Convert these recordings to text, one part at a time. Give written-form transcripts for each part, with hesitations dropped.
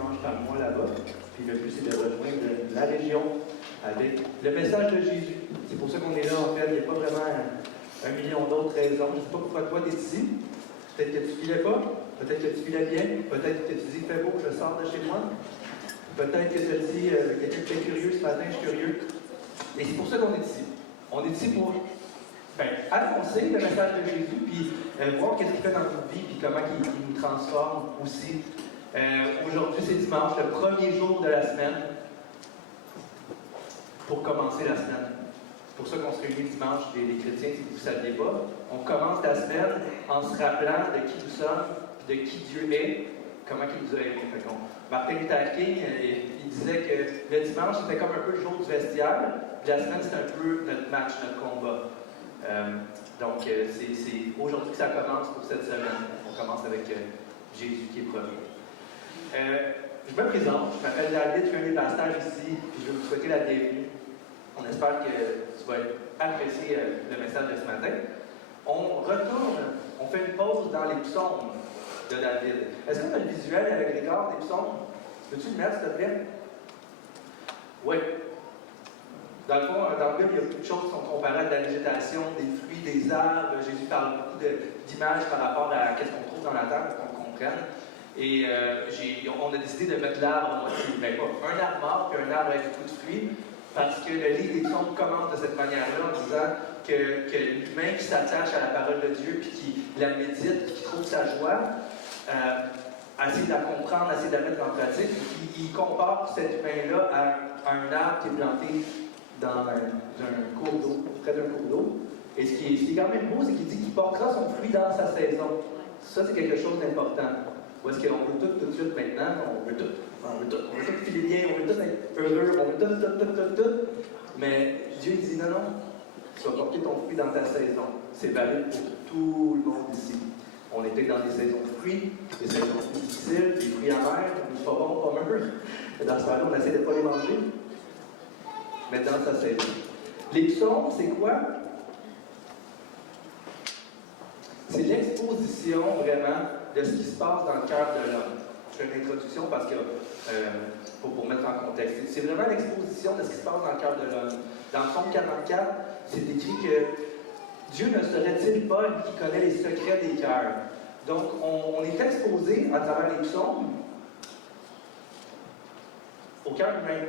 dimanche par mois là-bas. Puis le but, c'est de rejoindre la région avec le message de Jésus. C'est pour ça qu'on est là, en fait. Il n'y a pas vraiment un million d'autres raisons. Je ne sais pas pourquoi toi, tu es ici. Peut-être que tu ne filais pas. Peut-être que tu filais bien. Peut-être que tu dis, fais beau, je sors de chez moi. Peut-être que tu te dis, quelqu'un qui est curieux ce matin, je suis curieux. Et c'est pour ça qu'on est ici. On est ici pour annoncer le message de Jésus, puis voir qu'est-ce qu'il fait dans notre vie, puis comment il nous transforme aussi. Aujourd'hui, c'est dimanche, le premier jour de la semaine, pour commencer la semaine. C'est pour ça qu'on se réunit dimanche, les chrétiens, si vous ne saviez pas. On commence la semaine en se rappelant de qui nous sommes, de qui Dieu est, comment il nous a aimés. Martin Luther King, il disait que le dimanche, c'était comme un peu le jour du vestiaire, puis la semaine, c'était un peu notre match, notre combat. Donc, c'est aujourd'hui que ça commence pour cette semaine. On commence avec Jésus qui est premier. Je me présente, je m'appelle David, je suis un des pasteurs ici, puis je vais vous souhaiter la bienvenue. On espère que tu vas apprécier le message de ce matin. On retourne, on fait une pause dans les psaumes de David. Est-ce qu'on a le visuel avec les corps des psaumes? Peux-tu le mettre, s'il te plaît? Oui. Dans le fond, dans le Bible, il y a beaucoup de choses qui sont comparées à de la végétation, des fruits, des arbres. Jésus parle beaucoup d'images par rapport à ce qu'on trouve dans la terre pour qu'on comprenne. Et on a décidé de mettre l'arbre à moitié. Ben, pas un arbre mort puis un arbre avec beaucoup de fruits, parce que le livre des psaumes commence de cette manière-là en disant que l'humain qui s'attache à la parole de Dieu puis qui la médite puis qui trouve sa joie, essaie de la comprendre, essaie de la mettre en pratique, il compare cet humain-là à un arbre qui est planté dans un cours d'eau, près d'un cours d'eau. Et ce qui est quand même beau, c'est qu'il dit qu'il portera son fruit dans sa saison. Ça, c'est quelque chose d'important. Ou est-ce qu'on veut tout de suite maintenant? On veut tout filer bien, on veut tout être heureux, on veut tout. Mais Dieu dit non, tu vas porter ton fruit dans ta saison. C'est valide pour tout le monde ici. On était dans des saisons de fruits, des saisons plus difficiles, des fruits amers, pas bons, pas mûrs. Dans ce cas-là, on essaie de ne pas les manger. Mais dans sa saison. Les psaumes, c'est quoi? C'est l'exposition vraiment de ce qui se passe dans le cœur de l'homme. Je fais une introduction parce que, pour mettre en contexte, c'est vraiment l'exposition de ce qui se passe dans le cœur de l'homme. Dans le Psaume 44, c'est écrit que Dieu ne serait-il pas lui qui connaît les secrets des cœurs. Donc, on est exposé à travers les psaumes au cœur humain.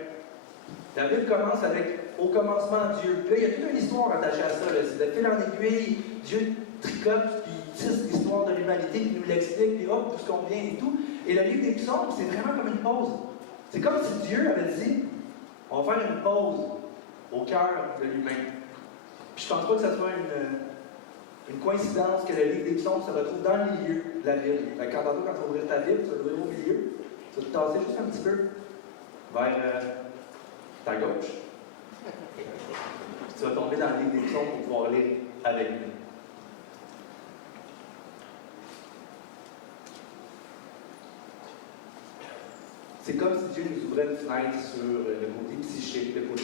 La Bible commence avec « Au commencement, Dieu ». Puis là, il y a toute une histoire attachée à ça. C'est de fil en aiguille, Dieu tricote, puis tisse l'histoire de l'humanité, puis nous l'explique, puis hop, d'où ce qu'on vient et tout. Et le livre des psaumes, c'est vraiment comme une pause. C'est comme si Dieu avait dit « On va faire une pause au cœur de l'humain ». Puis je ne pense pas que ce soit une coïncidence que le livre des psaumes se retrouve dans le milieu de la Bible. Quand tu vas ouvrir ta Bible, tu vas l'ouvrir au milieu, tu vas te tasser juste un petit peu vers ta gauche. Puis tu vas tomber dans le livre des psaumes pour pouvoir lire avec nous. C'est comme si Dieu nous ouvrait une fenêtre sur le côté psychique, le côté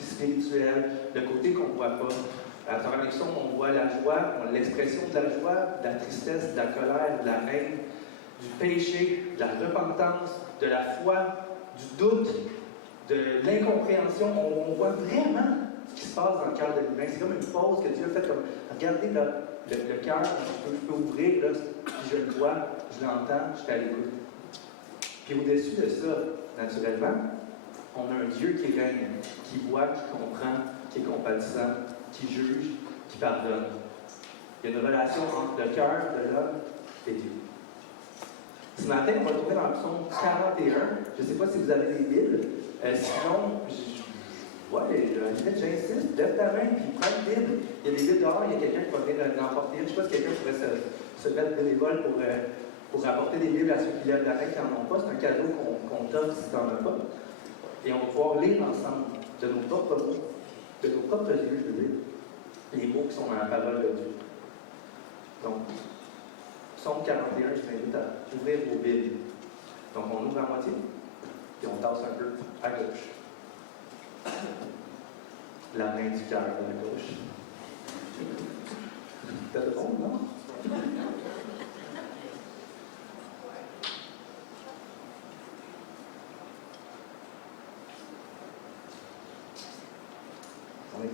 spirituel, le côté qu'on ne voit pas. À travers les psaumes, on voit la joie, l'expression de la joie, de la tristesse, de la colère, de la haine, du péché, de la repentance, de la foi, du doute, de l'incompréhension. On voit vraiment ce qui se passe dans le cœur de l'humain. C'est comme une pause que Dieu a faite. Comme, regardez le cœur, je peux ouvrir, là, puis je le vois, je l'entends, je suis à l'écoute. Puis au-dessus de ça, naturellement, on a un Dieu qui règne, qui voit, qui comprend, qui est compatissant, qui juge, qui pardonne. Il y a une relation entre le cœur de l'homme et Dieu. Ce matin, on va trouver dans le psaume 41. Je ne sais pas si vous avez des Bibles. Sinon, j'insiste, lève ta main et prends une Bible. Il y a des Bibles dehors, il y a quelqu'un qui va venir l'emporter. Je ne sais pas si quelqu'un pourrait se mettre bénévole pour apporter des Bibles à ceux qui lèvent la main qui n'en ont pas. C'est un cadeau qu'on t'offre si tu n'en as pas. Et on va pouvoir lire ensemble de nos propres mots, de nos propres yeux, je veux dire, les mots qui sont dans la parole de Dieu. Donc, Psaume 41, je t'invite à ouvrir vos Bibles. Donc, on ouvre à moitié, et on tasse un peu à gauche. La main du cœur à la gauche. T'as le bon, non?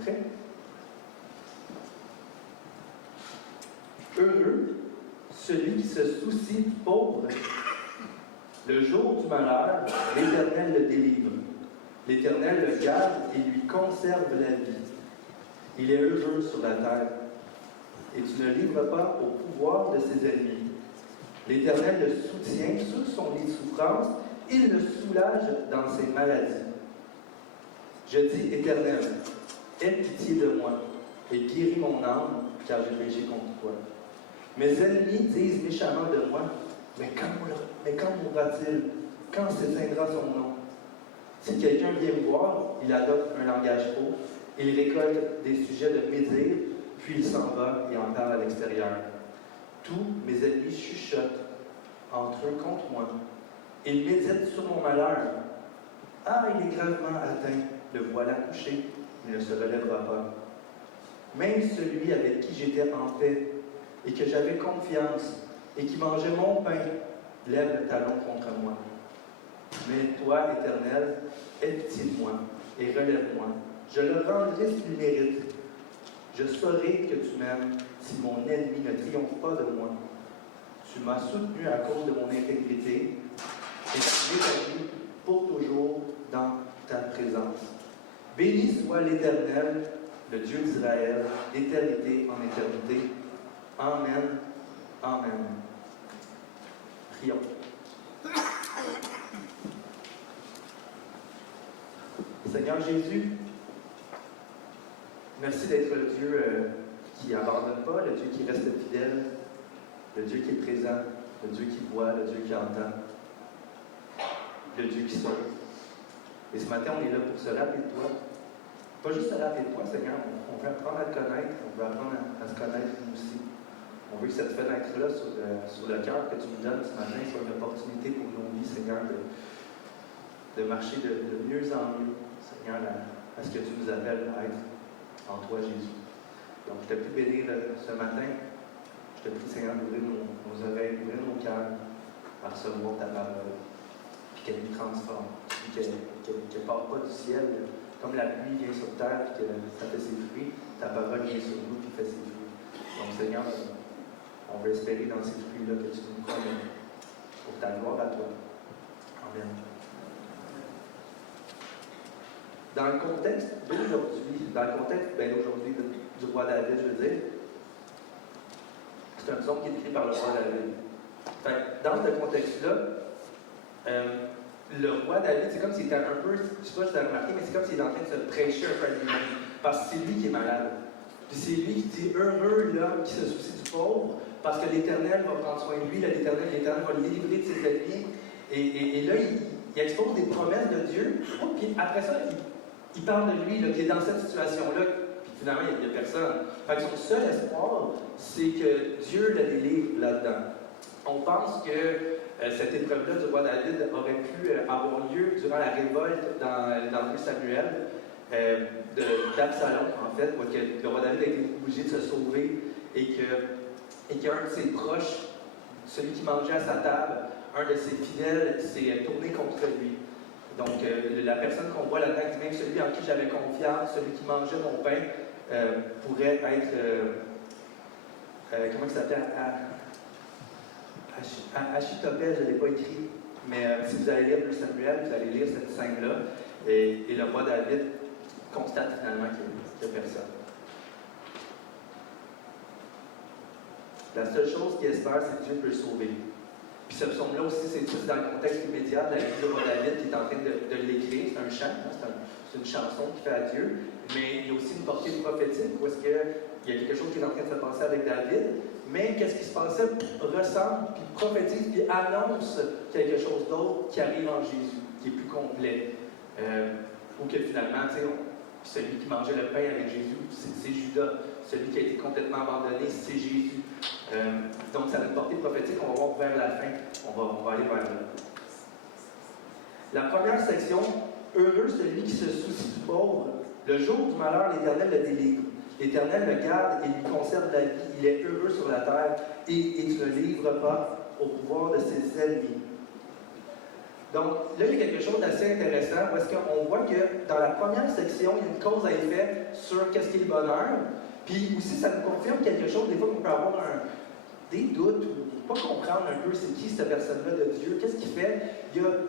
prêts? Heureux celui qui se soucie du pauvre. Le jour du malheur, l'Éternel le délivre. L'Éternel le garde et lui conserve la vie. Il est heureux sur la terre. Et tu ne livres pas au pouvoir de ses ennemis. L'Éternel le soutient sur son lit de souffrance. Il le soulage dans ses maladies. Je dis, Éternel, aie pitié de moi et guéris mon âme, car j'ai péché contre toi. Mes ennemis disent méchamment de moi, mais quand mourra-t-il? Quand s'éteindra son nom? Si quelqu'un vient me voir, il adopte un langage faux, il récolte des sujets de médire, puis il s'en va et en parle à l'extérieur. Tous mes ennemis chuchotent entre eux contre moi. Ils méditent sur mon malheur. Ah, il est gravement atteint, le voilà couché, il ne se relèvera pas. Même celui avec qui j'étais en paix et que j'avais confiance et qui mangeait mon pain, lève le talon contre moi. Mais toi, Éternel, aie pitié de moi et relève-moi. Je le rendrai ce qu'il mérite. Je saurai que tu m'aimes si mon ennemi ne triomphe pas de moi. Tu m'as soutenu à cause de mon intégrité et tu m'établis pour toujours dans ta présence. Béni soit l'Éternel, le Dieu d'Israël, d'éternité en éternité. Amen. Amen. Prions. Seigneur Jésus, merci d'être le Dieu qui n'abandonne pas, le Dieu qui reste fidèle, le Dieu qui est présent, le Dieu qui voit, le Dieu qui entend, le Dieu qui sauve. Et ce matin, on est là pour se rappeler de toi. Pas juste se rappeler de toi, Seigneur, on veut apprendre à te connaître, on veut apprendre à se connaître nous aussi. On veut que cette fenêtre-là sur le cœur que tu nous donnes ce matin soit une opportunité pour nos vies, Seigneur, de marcher de mieux en mieux, Seigneur, à ce que tu nous appelles à être en toi, Jésus. Donc, je te prie bénir ce matin. Je te prie, Seigneur, d'ouvrir nos oreilles, d'ouvrir nos cœurs, à recevoir ta parole, puis qu'elle nous transforme, puis qu'elle ne part pas du ciel, comme la pluie vient sur terre, puis que ça fait ses fruits, ta parole vient sur nous, puis fait ses fruits. Donc, Seigneur, on veut espérer dans ces fruits-là que tu nous promets, pour ta gloire à toi. Amen. Dans le contexte d'aujourd'hui, du roi David, je veux dire, c'est un psaume qui est écrit par le roi David. Dans ce contexte-là, le roi David, c'est comme s'il était un peu, je ne sais pas si tu as remarqué, mais c'est comme s'il est en train de se prêcher un peu à lui-même. Parce que c'est lui qui est malade. Puis c'est lui qui dit heureux l'homme qui se soucie du pauvre, parce que l'Éternel va prendre soin de lui, l'Éternel va le délivrer de ses ennemis. Et là, il expose des promesses de Dieu. Puis après ça, il parle de lui, là, qui est dans cette situation-là. Puis finalement, il n'y a personne. Fait que son seul espoir, c'est que Dieu le délivre là-dedans. On pense que cette épreuve-là du roi David aurait pu avoir lieu durant la révolte dans le Samuel d'Absalom, en fait, où le roi David a été obligé de se sauver et qu'un de ses proches, celui qui mangeait à sa table, un de ses fidèles, s'est tourné contre lui. Donc, la personne qu'on voit là-dedans dit même celui en qui j'avais confiance, celui qui mangeait mon pain, pourrait être. Comment il s'appelle? Achitophel, je ne l'ai pas écrit, mais si vous allez lire le Samuel, vous allez lire cette scène-là, et le roi David constate finalement qu'il n'y a personne. La seule chose qu'il espère, c'est que Dieu peut le sauver. Puis ce psaume-là aussi, c'est juste dans le contexte immédiat de la vie du roi David qui est en train de l'écrire. C'est un chant, c'est une chanson qu'il fait à Dieu, mais il y a aussi une portée prophétique où est-ce qu'il y a quelque chose qui est en train de se passer avec David, mais qu'est-ce qui se passait ressemble, puis prophétise, puis annonce quelque chose d'autre qui arrive en Jésus, qui est plus complet. Ou que finalement, tu sais, celui qui mangeait le pain avec Jésus, c'est Judas. Celui qui a été complètement abandonné, c'est Jésus. Donc, ça a une portée prophétique, on va voir vers la fin. On va aller vers là. La première section, heureux celui qui se soucie du pauvre. Le jour du malheur, l'Éternel le délivre. L'Éternel le garde et lui conserve la vie. Il est heureux sur la terre et tu ne livres pas au pouvoir de ses ennemis. Donc, là, il y a quelque chose d'assez intéressant parce qu'on voit que dans la première section, il y a une cause à effet sur qu'est-ce qui est le bonheur. Puis aussi, ça nous confirme quelque chose. Des fois, on peut avoir des doutes ou pas comprendre un peu c'est qui cette personne-là de Dieu, qu'est-ce qu'il fait.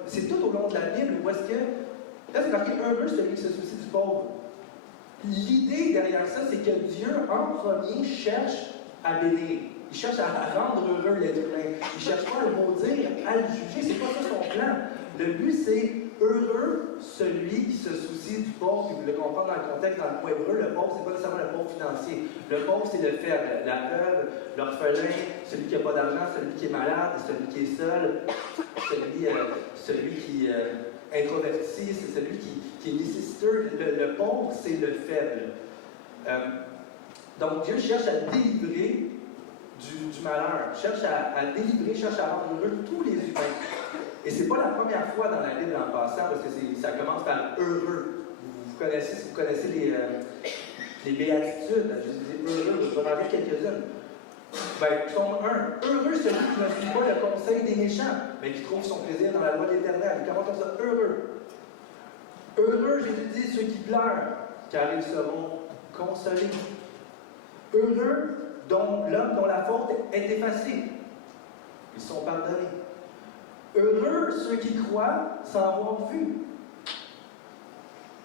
C'est tout au long de la Bible où est-ce que. Là, c'est marqué heureux celui qui se soucie du pauvre. L'idée derrière ça, c'est que Dieu, en premier, cherche à bénir. Il cherche à rendre heureux l'être humain. Il ne cherche pas à le maudire, à le juger. C'est pas ça son plan. Le but, c'est heureux celui qui se soucie du pauvre. Puis vous le comprenez dans le contexte, dans le mot hébreu, le pauvre, c'est pas nécessairement le pauvre financier. Le pauvre, c'est le faible, la veuve, l'orphelin, celui qui n'a pas d'argent, celui qui est malade, celui qui est seul, celui qui est introverti, c'est celui qui est nécessiteux. Le pauvre, c'est le faible. Donc Dieu cherche à délivrer du malheur, cherche à délivrer, cherche à rendre heureux tous les humains. Et c'est pas la première fois dans la Bible en passant, parce que ça commence par heureux. Vous connaissez, si vous connaissez les béatitudes, je dis heureux, je vais en dire quelques-unes. Psaume 1. Heureux celui qui ne suit pas le conseil des méchants, mais qui trouve son plaisir dans la loi de l'Éternel. Comment on ça? Heureux. Heureux, Jésus dit, ceux qui pleurent, car ils seront consolés. Heureux l'homme dont la faute est effacée. Ils sont pardonnés. Heureux ceux qui croient sans avoir vu.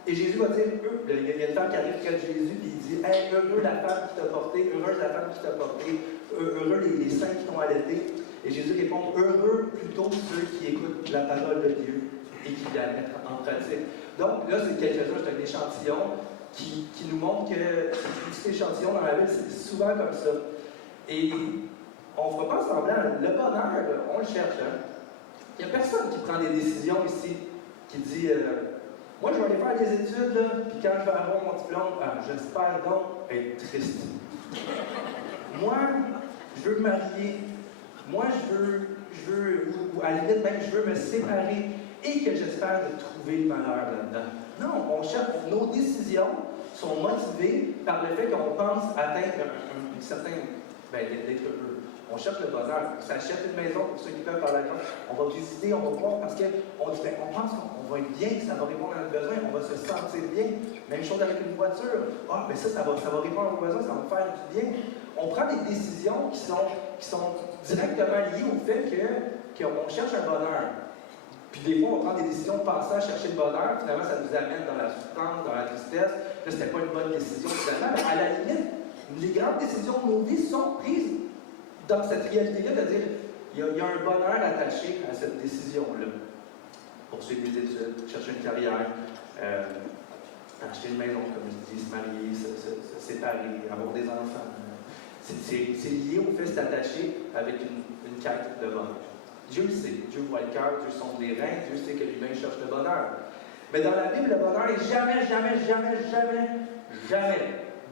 Et Jésus va dire, il y a une femme qui arrive près de Jésus et il dit, hey, heureux la femme qui t'a porté, heureuse la femme qui t'a porté, heureux les saints qui t'ont allaité. Et Jésus répond, heureux plutôt ceux qui écoutent la parole de Dieu et qui la mettent en pratique. Donc là, c'est quelques-uns, c'est un échantillon qui nous montre que c'est un petit échantillon dans la Bible, c'est souvent comme ça. Et on ne fera pas semblant, le bonheur, on le cherche. Hein? Il n'y a personne qui prend des décisions ici, qui dit moi je vais aller faire des études, là, puis quand je vais avoir mon diplôme, j'espère donc être triste. Moi, je veux me marier. Moi, je veux, ou à la limite même, je veux me séparer et que j'espère de trouver le malheur là-dedans. Non, on cherche, nos décisions sont motivées par le fait qu'on pense atteindre un certain, d'être heureux. On cherche le bonheur. On s'achète une maison pour ceux qui peuvent par la grâce. On va visiter, on va voir parce qu'on dit, on pense qu'on va être bien, ça va répondre à nos besoins, on va se sentir bien. Même chose avec une voiture. Mais ça va répondre à nos besoins, ça va me faire du bien. On prend des décisions qui sont directement liées au fait qu'on cherche un bonheur. Puis des fois, on prend des décisions pensant à chercher le bonheur, finalement, ça nous amène dans la souffrance, dans la tristesse. Là, c'était pas une bonne décision finalement, mais à la limite, les grandes décisions de nos vies sont prises dans cette réalité-là, de dire il y a un bonheur attaché à cette décision-là. Poursuivre des études, chercher une carrière, acheter une maison, comme je dis, se marier, se séparer, avoir des enfants. C'est lié au fait de s'attacher avec une quête de bonheur. Dieu le sait, Dieu voit le cœur, Dieu sonde les reins, Dieu sait que l'humain cherche le bonheur. Mais dans la Bible, le bonheur n'est jamais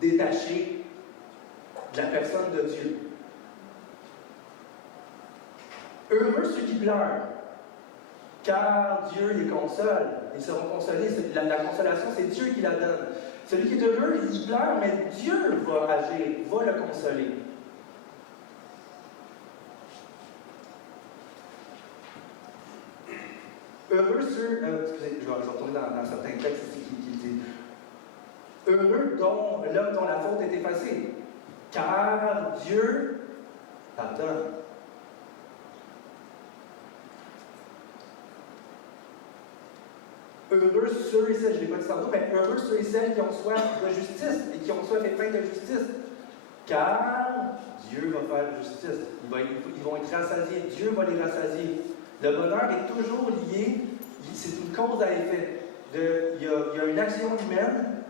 détaché de la personne de Dieu. Heureux ceux qui pleurent, car Dieu les console. Ils seront consolés. La consolation, c'est Dieu qui la donne. Celui qui est heureux, il pleure, mais Dieu va agir, va le consoler. Heureux ceux... excusez, je vais retourner dans certains textes qui disent heureux l'homme dont la faute est effacée, car Dieu pardonne. Heureux ceux et celles, je ne l'ai pas dit tantôt, mais heureux ceux et celles qui ont soif de justice et qui ont soif et faim de justice. Car Dieu va faire justice. Ils vont être rassasiés. Dieu va les rassasier. Le bonheur est toujours lié, c'est une cause à effet. Il y a une action humaine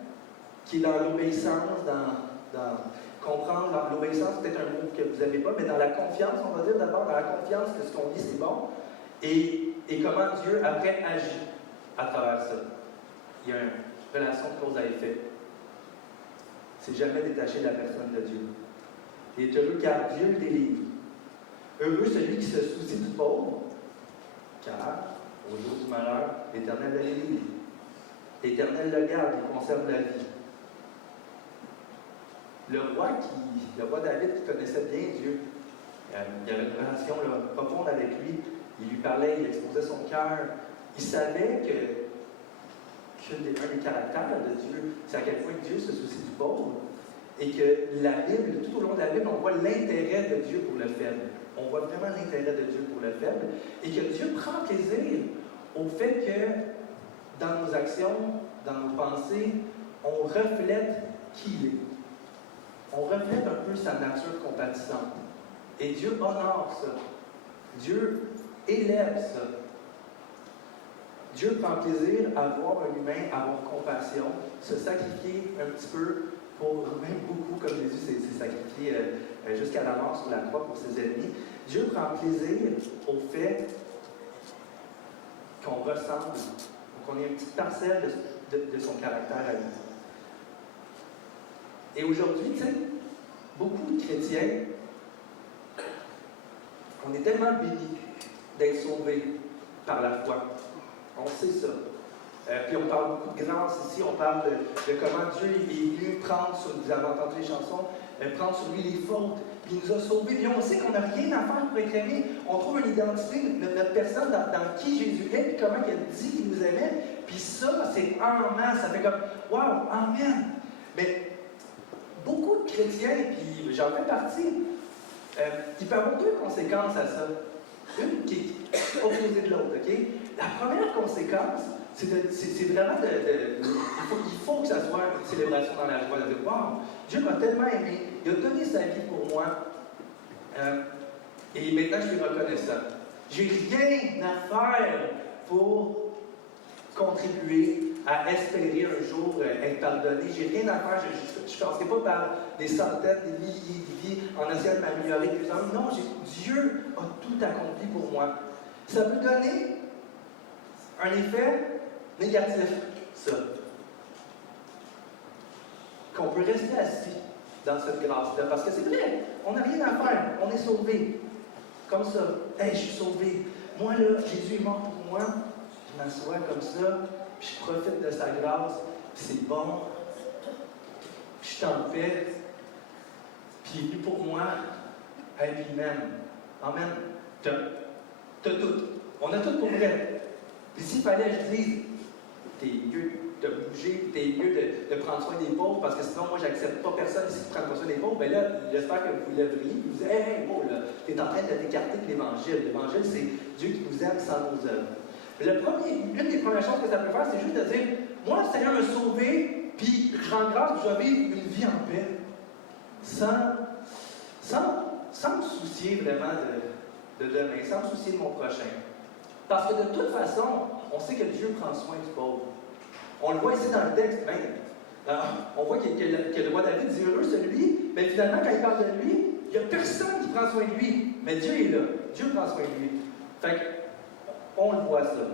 qui est dans l'obéissance, dans comprendre. Dans l'obéissance, c'est peut-être un mot que vous n'avez pas, mais dans la confiance, on va dire d'abord, dans la confiance que ce qu'on dit, c'est bon. Et comment Dieu, après, agit à travers ça. Il y a une relation de cause à effet. C'est jamais détaché de la personne de Dieu. Il est heureux car Dieu le délivre. Heureux celui qui se soucie du pauvre, car au jour du malheur, l'Éternel le délivre. L'Éternel le garde, il conserve la vie. Le roi David, qui connaissait bien Dieu, il avait une relation profonde avec lui. Il lui parlait, il exposait son cœur. Il savait qu'un des caractères de Dieu, c'est à quel point Dieu se soucie du pauvre. Et que la Bible, tout au long de la Bible, on voit l'intérêt de Dieu pour le faible. On voit vraiment l'intérêt de Dieu pour le faible. Et que Dieu prend plaisir au fait que dans nos actions, dans nos pensées, on reflète qui il est. On reflète un peu sa nature compatissante. Et Dieu honore ça. Dieu élève ça. Dieu prend plaisir à voir un humain avoir compassion, se sacrifier un petit peu pour, même beaucoup, comme Jésus s'est sacrifié jusqu'à la mort sur la croix pour ses ennemis. Dieu prend plaisir au fait qu'on ressemble, qu'on ait une petite parcelle de son caractère à lui. Et aujourd'hui, tu sais, beaucoup de chrétiens, on est tellement bénis d'être sauvés par la foi. On sait ça. Puis on parle beaucoup de grâce ici, on parle de comment Dieu est venu prendre sur, vous avez entendu les chansons, prendre sur lui les fautes, puis il nous a sauvés. Puis on sait qu'on n'a rien à faire pour être aimé. On trouve une identité de notre personne dans qui Jésus est, puis comment il a dit qu'il nous aimait. Puis ça, c'est en masse. Ça fait comme, wow, amen. Mais beaucoup de chrétiens, puis j'en fais partie, il peut y avoir deux conséquences à ça. Une qui est opposée de l'autre, OK? La première conséquence, c'est vraiment il faut que ça soit une célébration dans la joie, de dire, wow, Dieu m'a tellement aimé, il a donné sa vie pour moi, et maintenant je suis reconnaissant. J'ai rien à faire pour contribuer à espérer un jour être pardonné. J'ai rien à faire. Je ne passerai pas par des centaines, des milliers de vies en essayant de m'améliorer de plus en plus. Non, Dieu a tout accompli pour moi. Ça peut donner un effet négatif, ça. Qu'on peut rester assis dans cette grâce-là. Parce que c'est vrai, on n'a rien à faire. On est sauvé. Comme ça. Hey, je suis sauvé. Moi, là, Jésus est mort pour moi. Je m'assois comme ça. Puis je profite de sa grâce, puis c'est bon, puis je suis en paix, puis il est venu pour moi, et puis il m'aime. Amen. T'as tout. On a tout pour vrai. Puis s'il fallait que je dise, t'es mieux de bouger, t'es mieux de prendre soin des pauvres, parce que sinon, moi, j'accepte pas personne ici qui prend soin des pauvres, bien là, j'espère que vous lèveriez, puis vous dites, hey, oh, là, t'es en train de t'écarter de l'Évangile. L'Évangile, c'est Dieu qui nous aime sans nos œuvres. Une des premières choses que ça peut faire, c'est juste de dire, moi, le Seigneur m'a sauvé, puis je rends grâce, je vais vivre une vie en paix, sans me soucier vraiment de demain, sans me soucier de mon prochain. Parce que de toute façon, on sait que Dieu prend soin du pauvre. On le voit ici dans le texte même. On voit que le roi David dit heureux celui, mais finalement, quand il parle de lui, il n'y a personne qui prend soin de lui. Mais Dieu est là. Dieu prend soin de lui. Fait que, on le voit ça.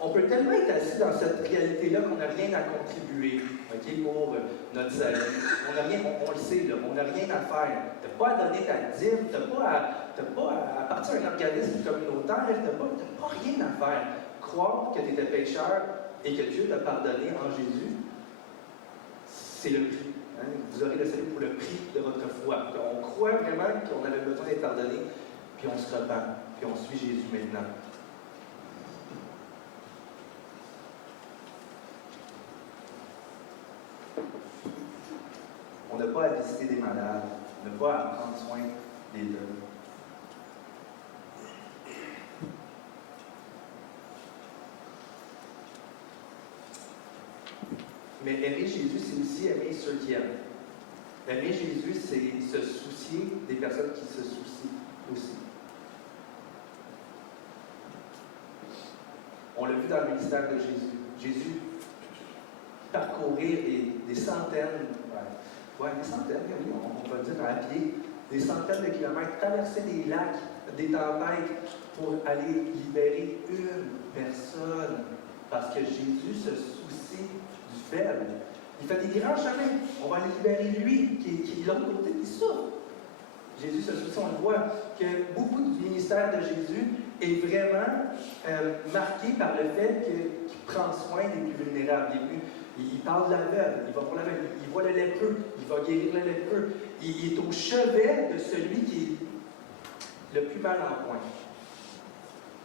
On peut tellement être assis dans cette réalité-là qu'on n'a rien à contribuer, pour notre salut. On le sait, là, on n'a rien à faire. Tu n'as pas à donner ta dîme, tu n'as pas à partir d'un organisme communautaire, tu n'as pas rien à faire. Croire que tu étais pécheur et que Dieu t'a pardonné en Jésus, c'est le prix. Hein? Vous aurez le salut pour le prix de votre foi. On croit vraiment qu'on avait besoin d'être pardonné, puis on se repent, puis on suit Jésus maintenant. On n'a pas à visiter des malades, on n'a pas à prendre soin des deuils. Mais aimer Jésus, c'est aussi aimer ceux qui aiment. Aimer Jésus, c'est se soucier des personnes qui se soucient aussi. On l'a vu dans le ministère de Jésus. Jésus parcourir des centaines, des centaines, oui, on va dire à pied, des centaines de kilomètres, traverser des lacs, des tempêtes pour aller libérer une personne. Parce que Jésus se soucie du faible. Il fait des grands chemins. On va aller libérer lui, qui est de l'autre côté, qui souffre. Jésus se soucie, on le voit, que beaucoup du ministère de Jésus est vraiment marqué par le fait qu'il prend soin des plus vulnérables. Il parle de l'aveugle, il va pour l'aveugle, il voit le lépreux, il va guérir le lépreux. Il est au chevet de celui qui le plus mal en point.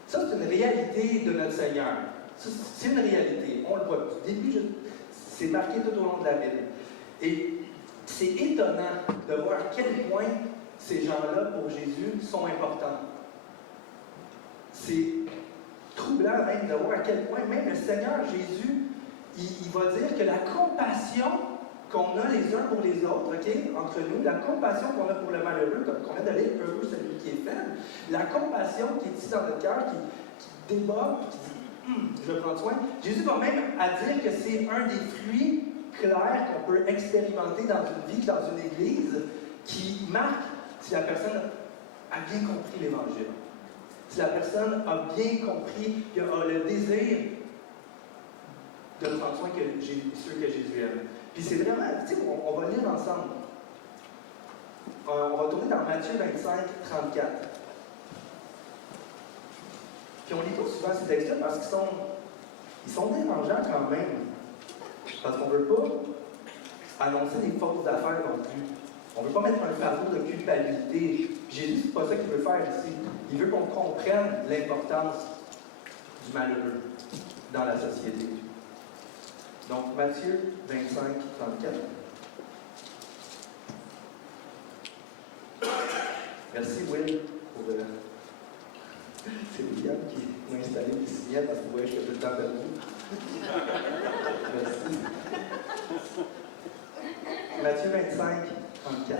Ça, c'est une réalité de notre Seigneur. C'est une réalité. On le voit du début, c'est marqué tout au long de la Bible. Et c'est étonnant de voir à quel point ces gens-là, pour Jésus, sont importants. C'est troublant même de voir à quel point même le Seigneur Jésus, il va dire que la compassion qu'on a les uns pour les autres, entre nous, la compassion qu'on a pour le malheureux, comme qu'on vient de lire, heureux celui qui est faible, la compassion qui est ici dans notre cœur, qui déborde, qui dit je prends soin. Jésus va même à dire que c'est un des fruits clairs qu'on peut expérimenter dans une vie, dans une église, qui marque si la personne a bien compris l'Évangile. Si la personne a bien compris, a le désir de prendre soin de ceux que Jésus aime. Puis c'est vraiment, tu sais, on va lire ensemble. On va tourner dans Matthieu 25, 34. Puis on lit pas souvent ces textes-là parce qu'ils sont dérangeants quand même. Parce qu'on ne veut pas annoncer des fausses affaires non plus. On ne veut pas mettre un fardeau de culpabilité. Jésus, c'est pas ça qu'il veut faire ici. Il veut qu'on comprenne l'importance du malheureux dans la société. Donc, Matthieu 25, 34. Merci, Will, pour c'est William qui m'a installé des signets parce que vous voyez, je suis tout le temps perdu. Merci. Matthieu 25, 34.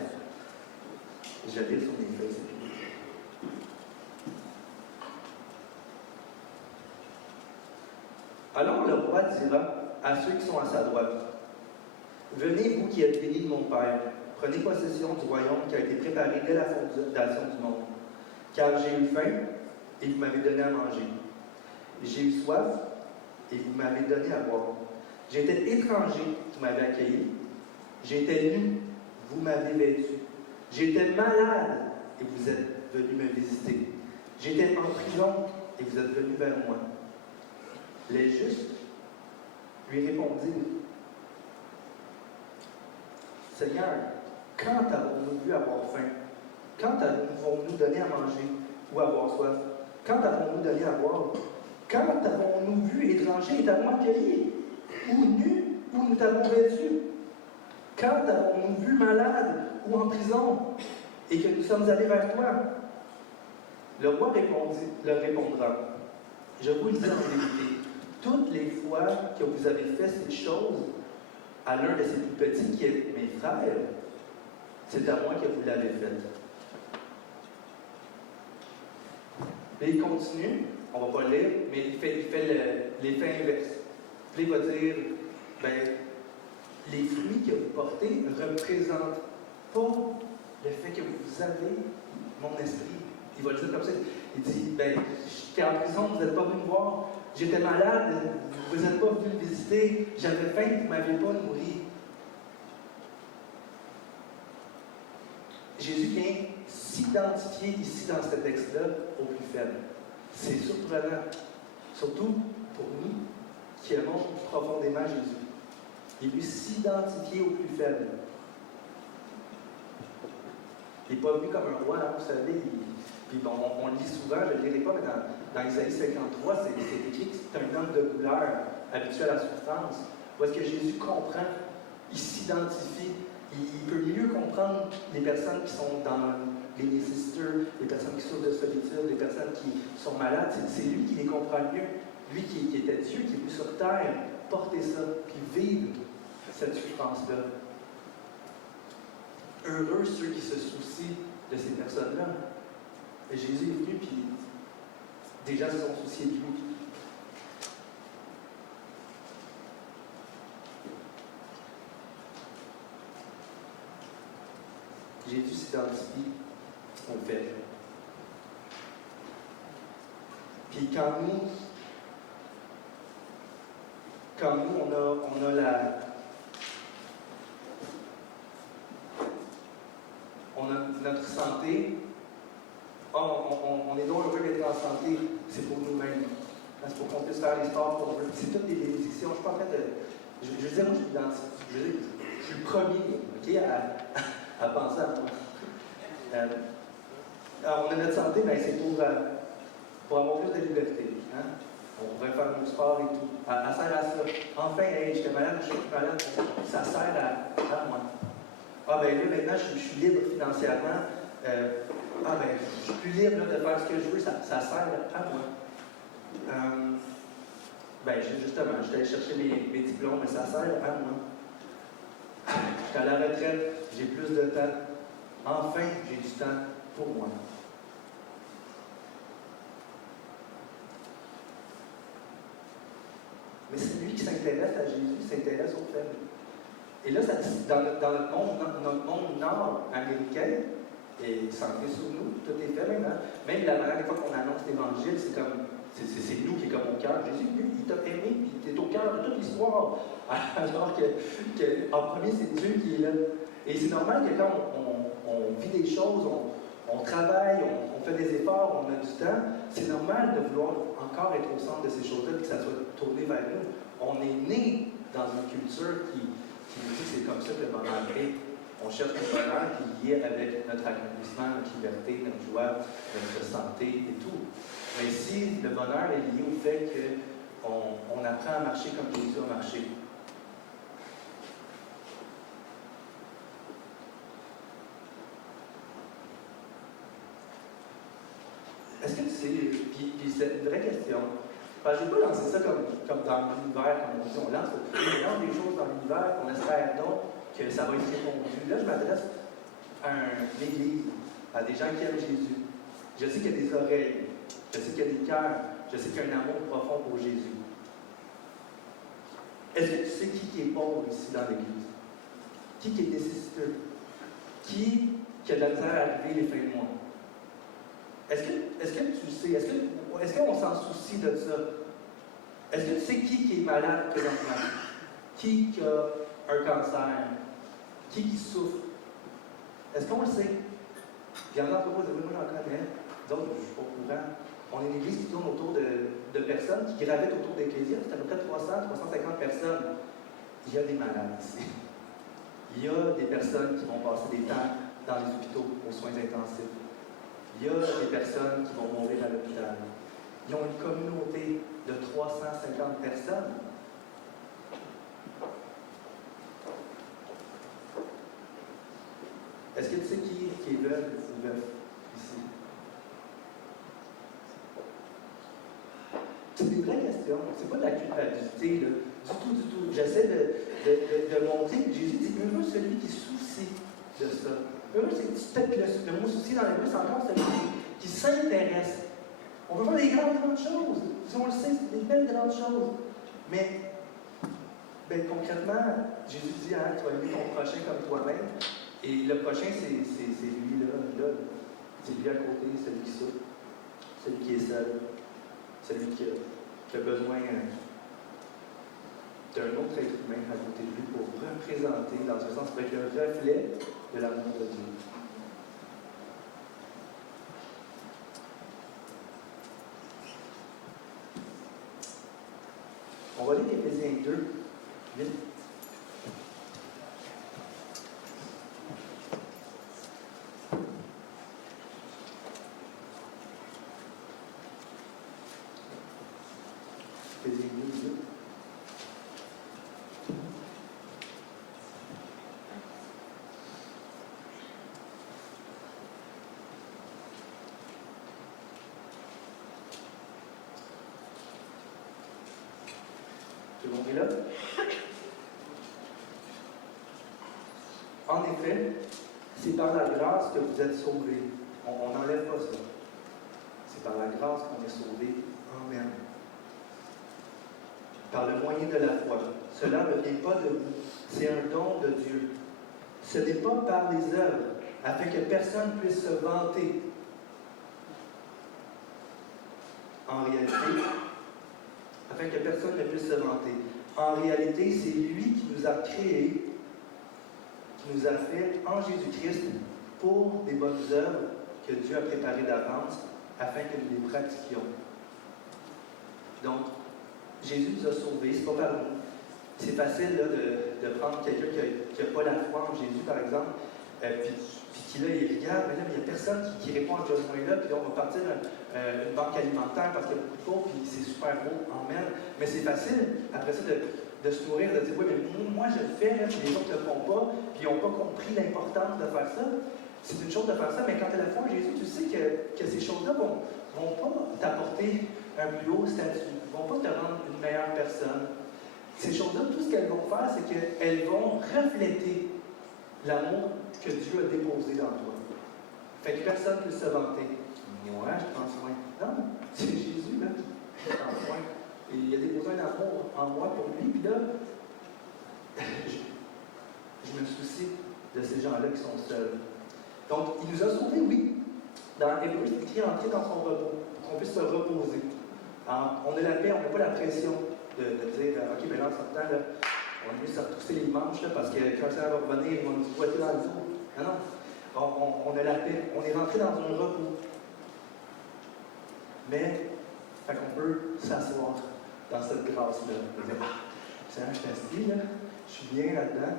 Je lis sur mes feuilles, c'est tout. Alors le roi dira à ceux qui sont à sa droite, venez, vous qui êtes bénis de mon Père, prenez possession du royaume qui a été préparé dès la fondation du monde. Car j'ai eu faim, et vous m'avez donné à manger. J'ai eu soif, et vous m'avez donné à boire. J'étais étranger, vous m'avez accueilli. J'étais nu, vous m'avez vêtu. J'étais malade, et vous êtes venus me visiter. J'étais en prison, et vous êtes venus vers moi. Les justes lui répondirent, Seigneur, quand avons-nous vu avoir faim? Quand avons-nous donné à manger ou à boire soif? Quand avons-nous donné à boire? Quand avons-nous vu étranger et t'avons accueilli? Ou nu, ou nous t'avons vêtu? Quand avons-nous vu malade ou en prison et que nous sommes allés vers toi? Le roi leur répondra, je vous le dis en vérité, toutes les fois que vous avez fait ces choses à l'un de ces plus petits qui est mes frères, c'est à moi que vous l'avez fait. Et il continue, on ne va pas lire, mais il fait l'effet inverse. Puis il va dire, les fruits que vous portez ne représentent pas le fait que vous avez mon esprit. Il va le dire comme ça. Il dit, j'étais en prison, vous n'êtes pas venu me voir. J'étais malade, vous n'êtes pas venu me visiter. J'avais faim, vous ne m'avez pas nourri. Jésus vient s'identifier ici dans ce texte-là au plus faible. C'est surprenant. Surtout pour nous qui aimons profondément Jésus. Il veut s'identifier au plus faible. Il n'est pas venu comme un roi, hein, vous savez. Puis on le lit souvent, je ne le lirai pas, mais dans Isaïe 53, c'est écrit que c'est un homme de douleur, habitué à la souffrance. Où est-ce que Jésus comprend, il s'identifie, il peut mieux comprendre les personnes qui sont dans les nécessiteux, les personnes qui souffrent de solitude, les personnes qui sont malades. C'est lui qui les comprend mieux. Lui qui était Dieu, qui est venu sur terre, porter ça, puis vivre cette souffrance-là. Heureux ceux qui se soucient de ces personnes-là. Et Jésus est venu, puis des gens se sont souciés de lui. Jésus s'identifie au fait. Puis quand nous, on a notre santé, on est donc heureux d'être en santé, c'est pour nous-mêmes. C'est pour qu'on puisse faire les sports qu'on veut. C'est toutes des bénédictions. Je suis pas en train de. Je veux dire, moi, je suis le premier, à penser à moi. Alors, on a notre santé, ben, c'est pour avoir plus de liberté. Hein? On pourrait faire nos sports et tout. Elle sert à ça. Enfin, hey, j'étais malade, je suis plus malade. Ça sert à moi. Ah ben là, maintenant, je suis libre financièrement. Ah ben, je suis plus libre là, de faire ce que je veux, ça sert à moi. Ben, justement, je suis allé chercher mes diplômes, mais ça sert à moi. Je suis à la retraite, j'ai plus de temps. Enfin, j'ai du temps pour moi. Mais celui qui s'intéresse à Jésus s'intéresse aux faibles. Et là, dans notre monde nord-américain, et centré sur nous, tout est fait maintenant. Même la manière des fois qu'on annonce l'Évangile, c'est comme, c'est nous qui est comme au cœur. Jésus, lui, il t'a aimé, puis il est au cœur de toute l'histoire. Alors en premier, c'est Dieu qui est là. Et c'est normal que quand on vit des choses, on travaille, on fait des efforts, on a du temps, c'est normal de vouloir encore être au centre de ces choses-là, et que ça soit tourné vers nous. On est né dans une culture qui nous dit que c'est comme ça que le bonheur est. On cherche un bonheur qui est lié avec notre accomplissement, notre liberté, notre joie, notre santé et tout. Mais si le bonheur est lié au fait qu'on apprend à marcher comme Jésus a marché, est-ce que tu sais, puis c'est une vraie question, je ne vais pas lancer ça comme dans l'univers, comme on dit, on lance des choses dans l'univers, on espère donc que ça va être répondu. Là, je m'adresse à une église, à des gens qui aiment Jésus. Je sais qu'il y a des oreilles, je sais qu'il y a des cœurs, je sais qu'il y a un amour profond pour Jésus. Est-ce que tu sais qui est pauvre ici dans l'église? Qui est nécessiteux? Qui a de la misère à arriver les fins de mois? Est-ce que tu sais, est-ce qu'on s'en soucie de ça? Est-ce que tu sais qui est malade présentement? Qui a un cancer? Qui souffre? Est-ce qu'on le sait? Il y en a pas, moi j'en connais, d'autres je ne suis pas au courant. On est une église qui tourne autour de personnes qui gravitent autour d'Ecclésia, c'est à peu près 300-350 personnes. Il y a des malades ici. Il y a des personnes qui vont passer des temps dans les hôpitaux aux soins intensifs. Il y a des personnes qui vont mourir à l'hôpital. Ils ont une communauté de 350 personnes. Est-ce que tu sais qui est veuve ou veuf ici? C'est des vraies questions. C'est pas de la culpabilité, là. Du tout. J'essaie de montrer que Jésus dit heureux celui qui soucie de ça. Heureux, c'est peut-être le mot souci dans l'hébreu, c'est encore celui qui s'intéresse. On peut voir des grandes choses. Si on le sait, c'est des belles grandes choses. Mais, concrètement, Jésus dit, hein, tu vas aimer ton prochain comme toi-même. Et le prochain, c'est lui là. C'est lui à côté, celui qui souffre, celui qui est seul, celui qui a besoin d'un autre être humain à côté de lui pour représenter, dans un sens, pour être le reflet de l'amour de Dieu. On va lire Éphésiens 2, vite. Éphésiens 2, vite. Tout le monde est là? En effet, c'est par la grâce que vous êtes sauvés. On n'enlève pas ça. C'est par la grâce qu'on est sauvés. Amen. Par le moyen de la foi. Cela ne vient pas de vous. C'est un don de Dieu. Ce n'est pas par les œuvres, afin que personne puisse se vanter. En réalité, afin que personne ne puisse se vanter. En réalité, c'est lui qui nous a créés, qui nous a fait en Jésus-Christ pour des bonnes œuvres que Dieu a préparées d'avance afin que nous les pratiquions. Donc, Jésus nous a sauvés, c'est pas par nous. C'est facile là, de prendre quelqu'un qui n'a pas la foi en Jésus, par exemple, Puis qui là, il regarde, mais là, il n'y a personne qui répond à ce besoin-là, puis là, on va partir une banque alimentaire parce qu'il y a beaucoup de pauvres, puis c'est super beau, amen. Mais c'est facile, après ça, de se nourrir, de dire, oui, mais moi, je le fais, là, puis les autres ne le font pas, puis ils n'ont pas compris l'importance de faire ça. C'est une chose de faire ça, mais quand tu as la foi en Jésus, tu sais que ces choses-là ne vont pas t'apporter un plus haut statut, ne vont pas te rendre une meilleure personne. Ces choses-là, tout ce qu'elles vont faire, c'est qu'elles vont refléter l'amour que Dieu a déposé dans toi. Fait que personne ne peut se vanter. Moi, je prends soin. Non, c'est Jésus, là, qui prend soin. Et il a déposé un amour en moi pour lui, puis là, je me soucie de ces gens-là qui sont seuls. Donc, il nous a sauvés, oui. Dans Hébreu, c'est écrit entrer dans son repos, pour qu'on puisse se reposer. Alors, on a la paix, on n'a pas la pression de dire, OK, mais là, en sortant, là, on est mieux se retrousser les manches, là, parce que quand ça va revenir, ils vont nous boiter dans le dos. Non, non. On a la paix. On est rentré dans un repos. Mais, fait qu'on peut s'asseoir dans cette grâce-là. On dire, je suis assis, là, je suis bien là-dedans.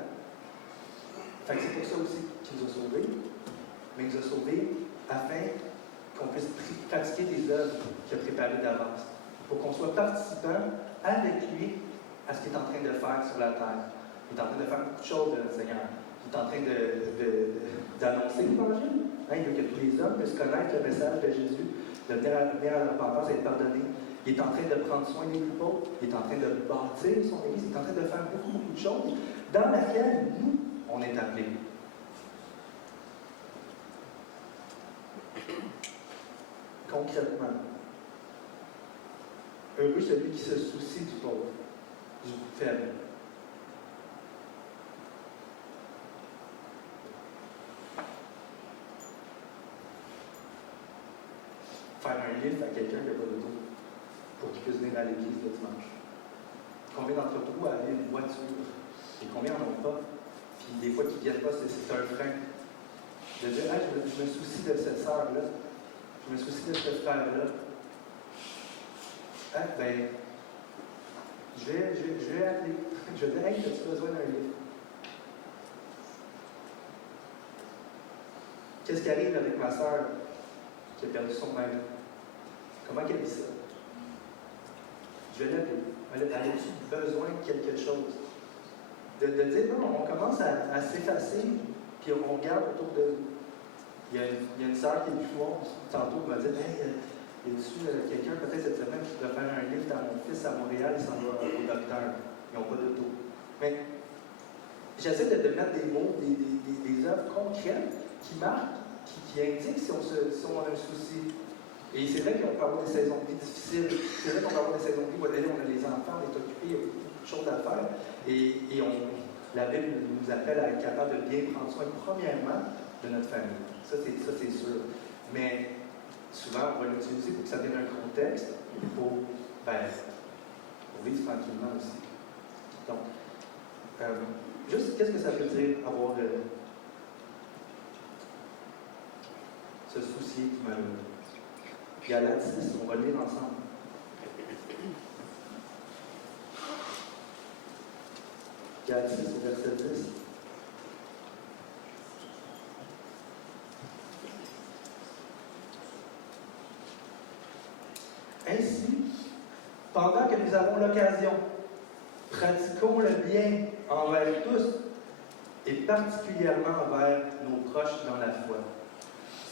Fait que c'est pour ça aussi qu'il nous a sauvés. Mais il nous a sauvés afin qu'on puisse pratiquer des œuvres qu'il a préparées d'avance. Pour qu'on soit participant avec lui à ce qu'il est en train de faire sur la terre. Il est en train de faire beaucoup de choses, le Seigneur. Il est en train d'annoncer l'Évangile. Hein, il veut que tous les hommes puissent connaître le message de Jésus, de venir à la repentance et être pardonné. Il est en train de prendre soin des plus pauvres. Il est en train de bâtir son Église. Il est en train de faire beaucoup, beaucoup de choses dans laquelle nous, on est appelés. Concrètement, heureux celui qui se soucie du pauvre, du faible. Faire un livre à quelqu'un qui n'a pas d'auto pour qu'il puisse venir à l'église le dimanche. Combien d'entre vous avaient une voiture et combien n'en ont pas? Puis des fois qui ne viennent pas, c'est un frein. De dire, ah, je me soucie de cette sœur-là, je me soucie de ce frère-là. Ah, ben, je vais appeler. Je vais dire, hey, as-tu besoin d'un livre? Qu'est-ce qui arrive avec ma sœur qui a perdu son mère? Comment qu'elle dit ça? Je vais l'appeler. Elle a-tu besoin de quelque chose? De dire, non, on commence à s'effacer, puis on regarde autour de. Il y a une sœur qui est plus forte. Tantôt, elle m'a dit, hey, y a-tu quelqu'un, peut-être cette semaine, qui pourrait faire un livre dans mon fils à Montréal, il s'en va au docteur. Ils n'ont pas d'auto. Mais j'essaie de mettre des mots, des œuvres concrètes qui marquent, qui indiquent si on a un souci. Et c'est vrai qu'on peut avoir des saisons de vie difficiles. C'est vrai qu'on peut avoir des saisons de vie où on a les enfants, on est occupé, il y a beaucoup de choses à faire. Et la Bible nous appelle à être capable de bien prendre soin, premièrement, de notre famille. Ça, c'est sûr. Mais souvent, on va l'utiliser pour que ça devienne un contexte pour vivre tranquillement aussi. Donc, juste, qu'est-ce que ça veut dire avoir ce souci du malheureux? Galates 6, on va le lire ensemble. Galates 6, au verset 10. Ainsi, pendant que nous avons l'occasion, pratiquons le bien envers tous et particulièrement envers nos proches dans la foi.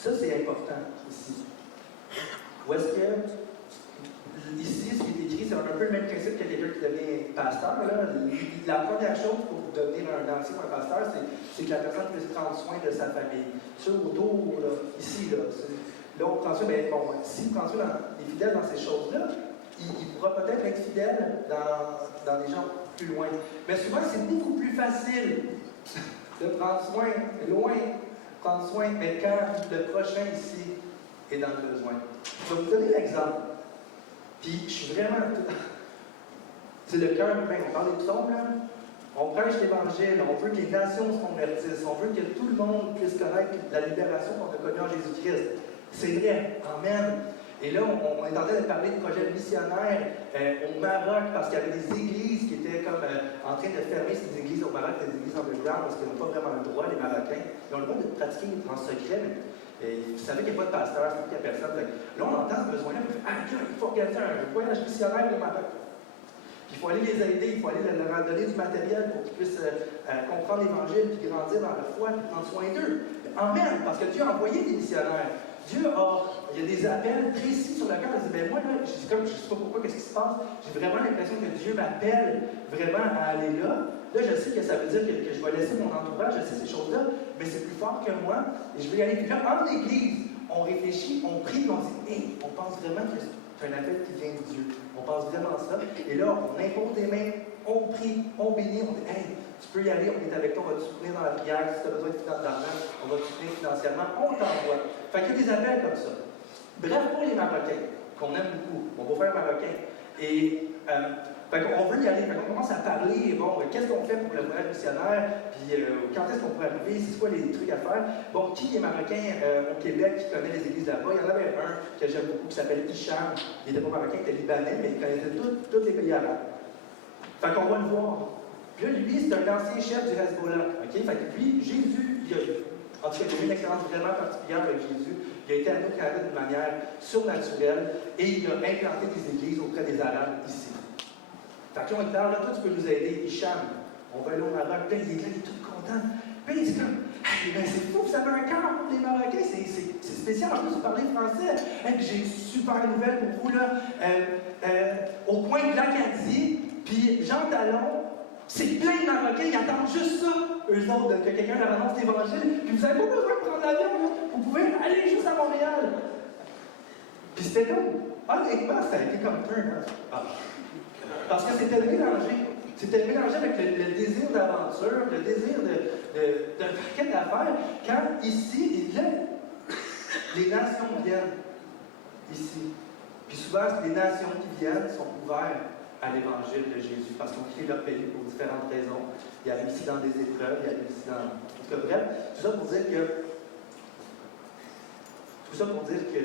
Ça, c'est important ici. Où est-ce que, ici, ce qui est écrit, c'est un peu le même principe que quelqu'un qui devient pasteur. Là. La première chose pour devenir un ancien ou un pasteur, c'est que la personne puisse prendre soin de sa famille. Ceux autour, là, ici, là, on prend soin, mais bon, s'il prend soin des fidèles dans ces choses-là, il pourra peut-être être fidèle dans des gens plus loin. Mais souvent, c'est beaucoup plus facile de prendre soin loin, prendre soin, mais quand le prochain ici est dans le besoin. Je vais vous donner l'exemple. Puis, je suis vraiment. C'est le cœur humain. On parle des psaumes, là. On prêche l'Évangile. On veut que les nations se convertissent. On veut que tout le monde puisse connaître la libération qu'on a connue en Jésus-Christ. C'est vrai. Amen. Et là, on est en train de parler de projets missionnaires au Maroc, parce qu'il y avait des églises qui étaient comme en train de fermer ces églises au Maroc, des églises underground, parce qu'ils n'ont pas vraiment le droit, les Marocains. Ils ont le droit de pratiquer en secret, mais vous savez qu'il n'y a pas de pasteur, vous savez qu'il n'y a personne. Là, on entend ce besoin-là, on fait « Ah, il faut organiser un voyage missionnaire au Maroc. » Il faut aller les aider, il faut aller leur donner du matériel pour qu'ils puissent comprendre l'Évangile, puis grandir dans la foi, puis prendre soin d'eux. Amen, parce que Dieu a envoyé des missionnaires. Il y a des appels précis sur le cœur. Je dis, ben moi, là, je ne sais pas pourquoi, qu'est-ce qui se passe. J'ai vraiment l'impression que Dieu m'appelle vraiment à aller là. Là, je sais que ça veut dire que je vais laisser mon entourage, je sais ces choses-là, mais c'est plus fort que moi, et je vais y aller. Puis là, en Église, on réfléchit, on prie, on dit, hey, on pense vraiment que c'est un appel qui vient de Dieu. On pense vraiment ça. Et là, on impose des mains, on prie, on bénit, on dit, hey, tu peux y aller, on est avec toi, on va te soutenir dans la prière, si tu as besoin d'argent, on va te soutenir financièrement, on t'envoie. Fait qu'il y a des appels comme ça. Bref, pour les Marocains, qu'on aime beaucoup, on va faire Marocain. Et fait qu'on veut y aller, fait qu'on commence à parler, bon, qu'est-ce qu'on fait pour le voyage missionnaire, puis quand est-ce qu'on pourrait arriver, c'est quoi les trucs à faire. Bon, qui est Marocain au Québec, qui connaît les églises là-bas? Il y en avait un que j'aime beaucoup, qui s'appelle Hicham. Il n'était pas Marocain, il était Libanais, mais il connaissait tous les pays arabes. Fait qu'on va le voir. Puis là, lui, c'est un ancien chef du Hezbollah. Okay? Fait que lui, Jésus, en tout cas, il a eu une expérience vraiment particulière avec Jésus. Il a été amené d'une manière surnaturelle et il a implanté des églises auprès des Arabes ici. Fait que là, on lui parle, là, toi, tu peux nous aider, Hicham. On va aller au Maroc. Puis là, il est tout content. Puis il dit comme, hey, ben, c'est fou, vous avez un cœur pour les Marocains, c'est spécial. En plus, vous parlez français. Et puis j'ai une super nouvelle pour vous, là. Au coin de l'Acadie, puis Jean Talon, c'est plein de Marocains, ils attendent juste ça, eux autres, que quelqu'un leur annonce l'Évangile. Puis vous n'avez pas besoin de prendre l'avion, vous pouvez aller juste à Montréal. Puis c'était comme, honnêtement, ça a été comme turn off. Parce que c'était mélangé. C'était mélangé avec le désir d'aventure, le désir de paquet d'affaires. Quand ici, les nations viennent ici. Puis souvent, les nations qui viennent sont ouvertes à l'Évangile de Jésus, parce qu'on crée leur pays pour différentes raisons. Il y a ici dans des épreuves, il y a ici dans... En tout cas, bref, tout ça pour dire que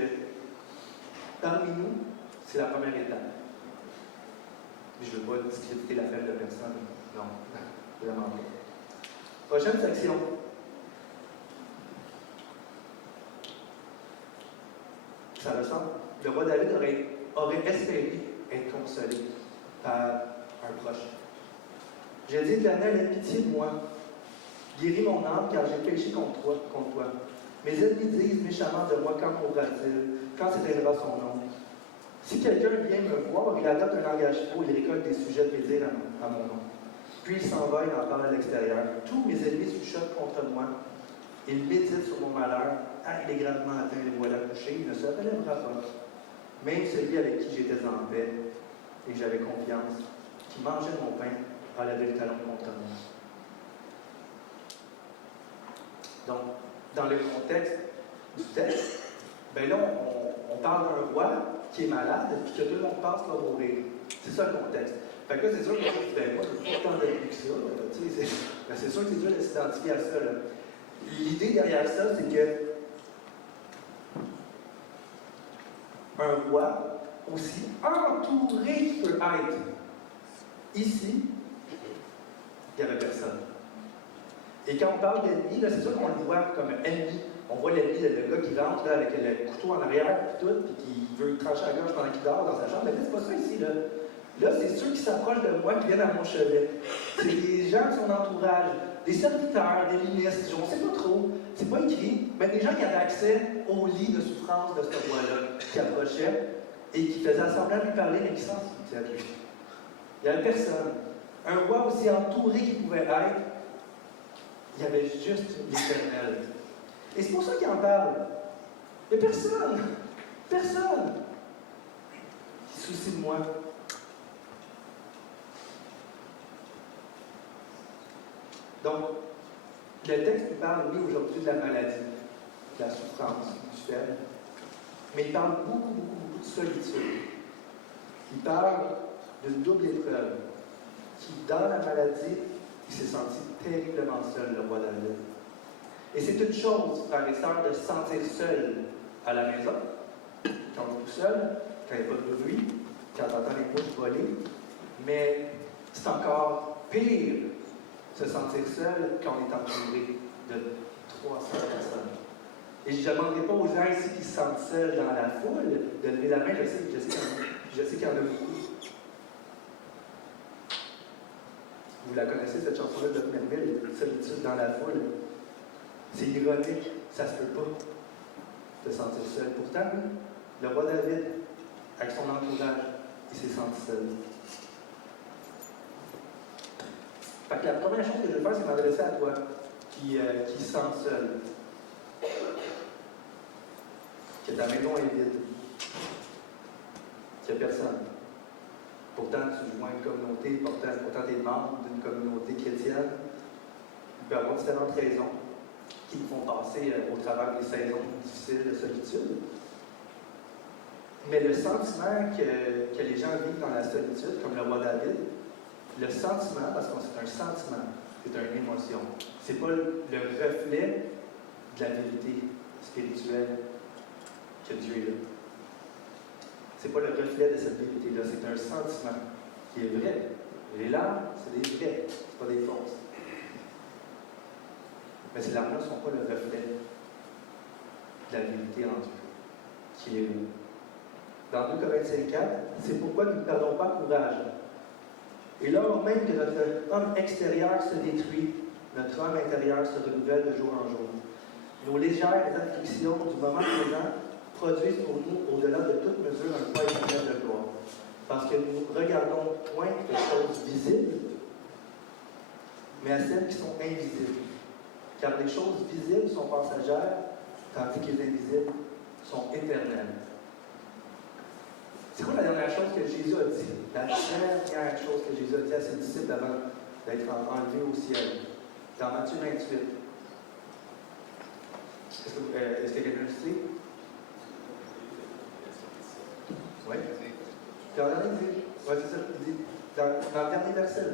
parmi nous, c'est la première étape. Je ne veux pas discréditer la fête de personne. Non, vraiment pas. Prochaine section. Ça ressemble. Le roi David aurait espéré être consolé par un proche. J'ai dit, Éternel, aie pitié de moi. Guéris mon âme, car j'ai péché contre toi. Mes ennemis disent méchamment de moi, quand mourra-t-il? Quand s'éteindra son nom? Si quelqu'un vient me voir, il adopte un langage faux, il récolte des sujets de plaisir à mon nom. Puis il s'en va, il en parle à l'extérieur. Tous mes ennemis chuchotent contre moi. Ils méditent sur mon malheur. Ah, il est gravement atteint, le voilà couché, il ne se relèvera pas. Même celui avec qui j'étais en paix et que j'avais confiance, qui mangeait mon pain, a levé le talon contre moi. Donc, dans le contexte du texte, ben là, on parle d'un roi qui est malade, puis que tout le monde pense qu'il va mourir. C'est ça le contexte. Fait que là, c'est sûr que je dis, ben moi, je n'ai pas tant de vie que ça. C'est sûr que c'est dur de s'identifier à ça. L'idée derrière ça, c'est que un roi, aussi entouré qu'il peut être, ici, il n'y avait personne. Et quand on parle d'ennemi, c'est sûr qu'on le voit comme ennemi. On voit l'ennemi, le gars qui rentre là, avec le couteau en arrière, puis tout, puis qui veut trancher la gorge pendant qu'il dort dans sa chambre. Mais là, c'est pas ça ici, là. Là, c'est ceux qui s'approchent de moi, qui viennent à mon chevet. C'est des gens de son entourage, des serviteurs, des ministres, on ne sait pas trop. C'est pas écrit, mais des gens qui avaient accès au lit de souffrance de ce roi-là, qui approchaient et qui faisaient semblant de lui parler, mais qui s'en foutaient de lui. Il n'y avait personne. Un roi aussi entouré qu'il pouvait être, il y avait juste l'Éternel. Et c'est pour ça qu'il en parle. Il n'y a personne. Personne qui se soucie de moi. Donc, le texte nous parle, oui, aujourd'hui de la maladie, de la souffrance, du faible, mais il parle beaucoup de solitude. Il parle d'une double épreuve, qui, dans la maladie, il s'est senti terriblement seul, le roi David. Et c'est une chose, frères et sœurs, de se sentir seul à la maison, quand on est tout seul, quand il n'y a pas de bruit, quand on entend les mouches voler. Mais c'est encore pire se sentir seul quand on est entouré de 300 personnes. Et je ne demanderai pas aux gens ici qui se sentent seuls dans la foule de lever la main. Je sais qu'il y en a beaucoup. Vous la connaissez, cette chanson-là de Melville, Solitude dans la foule. C'est ironique, ça se peut pas de se sentir seul. Pourtant, le roi David, avec son entourage, il s'est senti seul. Fait que la première chose que je vais faire, c'est m'adresser à toi qui se sens seul. Que ta maison est vide. Qu'il n'y a personne. Pourtant, tu joins une communauté, pourtant tu es membre d'une communauté chrétienne. Il peut y avoir différentes raisons qui nous font passer au travers des saisons difficiles de solitude. Mais le sentiment que les gens vivent dans la solitude, comme le roi David, le sentiment, parce que c'est un sentiment, c'est une émotion. Ce n'est pas le reflet de la vérité spirituelle que Dieu est là. Ce n'est pas le reflet de cette vérité-là, c'est un sentiment qui est vrai. Les larmes, c'est des vrais, ce pas des fausses. Mais ces larmes-là ne sont pas le reflet de la vérité en Dieu, qui est là. Dans 2 Corinthiens 4, c'est pourquoi nous ne perdons pas courage. Et lors même que notre homme extérieur se détruit, notre homme intérieur se renouvelle de jour en jour. Nos légères afflictions du moment présent produisent pour nous, au-delà de toute mesure, un poids éternel de gloire. Parce que nous regardons point de choses visibles, mais à celles qui sont invisibles. Car les choses visibles sont passagères, tandis que les invisibles sont éternelles. C'est quoi la dernière chose que Jésus a dit? La dernière chose que Jésus a dit à ses disciples avant d'être enlevé au ciel. Dans Matthieu 28. Est-ce que quelqu'un le sait? Oui. Dans le dernier, ouais, c'est ça, il dit, dans le dernier verset,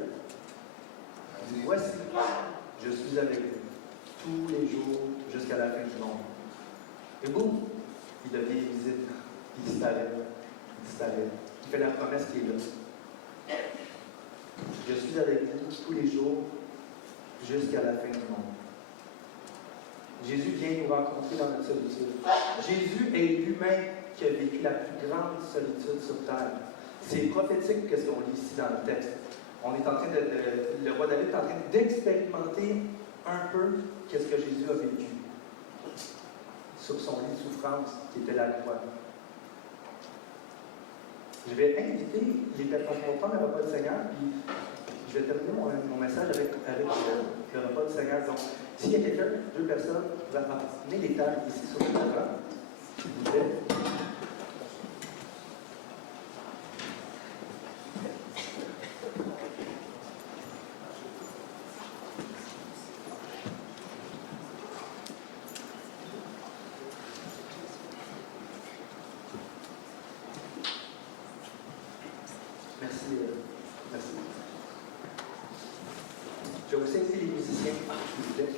il dit, voici, je suis avec vous tous les jours jusqu'à la fin du monde. Et boum, il devient visible, il disparaît. Il fait la promesse qui est là. Je suis avec vous tous les jours jusqu'à la fin du monde. Jésus vient nous rencontrer dans notre solitude. Jésus est lui-même qui a vécu la plus grande solitude sur terre. C'est prophétique ce qu'on lit ici dans le texte. On est en train le roi David est en train d'expérimenter un peu qu'est-ce que Jésus a vécu sur son lit de souffrance qui était la croix. Je vais inviter les personnes à prendre le repas du Seigneur, puis je vais terminer mon message avec le repas du Seigneur. Donc, s'il y a quelqu'un, 2 personnes, qui va amener les tables ici sur le devant, s'il vous plaît. Merci. Je vais aussi inviter les musiciens, s'il vous plaît.